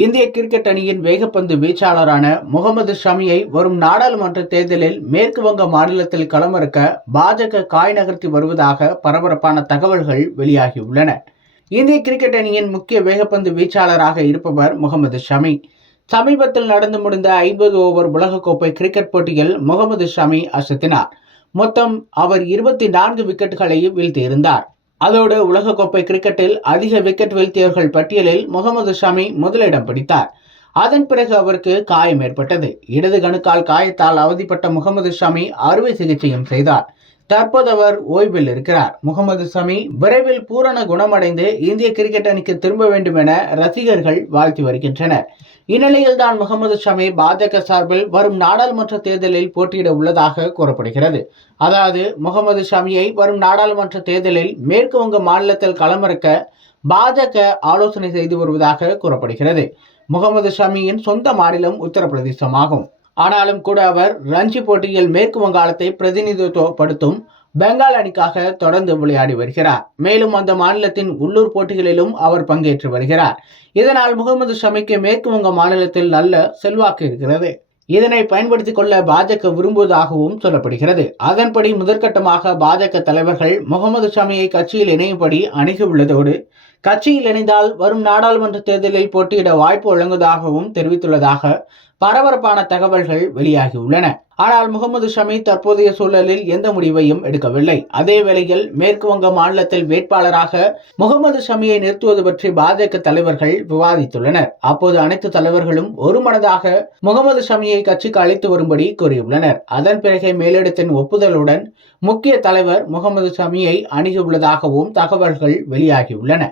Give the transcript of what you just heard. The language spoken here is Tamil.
இந்திய கிரிக்கெட் அணியின் வேகப்பந்து வீச்சாளரான முகமது ஷமியை வரும் நாடாளுமன்ற தேர்தலில் மேற்கு வங்க மாநிலத்தில் களமிறக்க பாஜக காய் நகர்த்தி வருவதாக பரபரப்பான தகவல்கள் வெளியாகியுள்ளன. இந்திய கிரிக்கெட் அணியின் முக்கிய வேகப்பந்து வீச்சாளராக இருப்பவர் முகமது ஷமி. சமீபத்தில் நடந்து முடிந்த 50 ஓவர் உலகக்கோப்பை கிரிக்கெட் போட்டியில் முகமது ஷமி அசத்தினார். மொத்தம் அவர் 24 விக்கெட்டுகளை வீழ்த்தியிருந்தார். அதோடு உலகக்கோப்பை கிரிக்கெட்டில் அதிக விக்கெட் வீழ்த்தியவர்கள் பட்டியலில் முகமது ஷமி முதலிடம் பிடித்தார். அதன் பிறகு அவருக்கு காயம் ஏற்பட்டது. இடது கணுக்கால் காயத்தால் அவதிப்பட்ட முகமது ஷமி அறுவை சிகிச்சையும் செய்தார். தற்போது அவர் ஓய்வில் இருக்கிறார். முகமது ஷமி விரைவில் பூரண குணமடைந்து இந்திய கிரிக்கெட் அணிக்கு திரும்ப வேண்டும் என ரசிகர்கள் வாழ்த்தி வருகின்றனர். இந்நிலையில்தான் முகமது ஷமி பாஜக சார்பில் வரும் நாடாளுமன்ற தேர்தலில் போட்டியிட உள்ளதாக கூறப்படுகிறது. அதாவது முகமது ஷமியை வரும் நாடாளுமன்ற தேர்தலில் மேற்கு வங்க மாநிலத்தில் களமிறக்க பாஜக ஆலோசனை செய்து வருவதாக கூறப்படுகிறது. முகமது ஷமியின் சொந்த மாநிலம் உத்தரப்பிரதேசமாகும். ஆனாலும் கூட அவர் ரஞ்சி போட்டியில் மேற்கு வங்காளத்தை பிரதிநிதித்துவப்படுத்தும் பெங்கால் அணிக்காக தொடர்ந்து விளையாடி வருகிறார். மேலும் அந்த மாநிலத்தின் உள்ளூர் போட்டிகளிலும் அவர் பங்கேற்று வருகிறார். இதனால் முகமது ஷமிக்கு மேற்கு வங்க மாநிலத்தில் நல்ல செல்வாக்கு இருக்கிறது. இதனை பயன்படுத்திக் கொள்ள பாஜக விரும்புவதாகவும் சொல்லப்படுகிறது. அதன்படி முதற்கட்டமாக பாஜக தலைவர்கள் முகமது ஷமியை கட்சியில் இணையும்படி அணுகியுள்ளதோடு கட்சியில் இணைந்தால் வரும் நாடாளுமன்ற தேர்தலில் போட்டியிட வாய்ப்பு வழங்குவதாகவும் தெரிவித்துள்ளதாக பரபரப்பான தகவல்கள் வெளியாகியுள்ளன. ஆனால் முகமது ஷமி தற்போதைய சூழலில் எந்த முடிவையும் எடுக்கவில்லை. அதே வேளையில் மேற்கு வங்க மாநிலத்தில் வேட்பாளராக முகமது ஷமியை நிறுத்துவது பற்றி பாஜக தலைவர்கள் விவாதித்துள்ளனர். அப்போது அனைத்து தலைவர்களும் ஒருமனதாக முகமது ஷமியை கட்சிக்கு அழைத்து வரும்படி கூறியுள்ளனர். அதன் பிறகு மேலிடத்தின் ஒப்புதலுடன் முக்கிய தலைவர் முகமது ஷமியை அணுகியுள்ளதாகவும் தகவல்கள் வெளியாகியுள்ளன.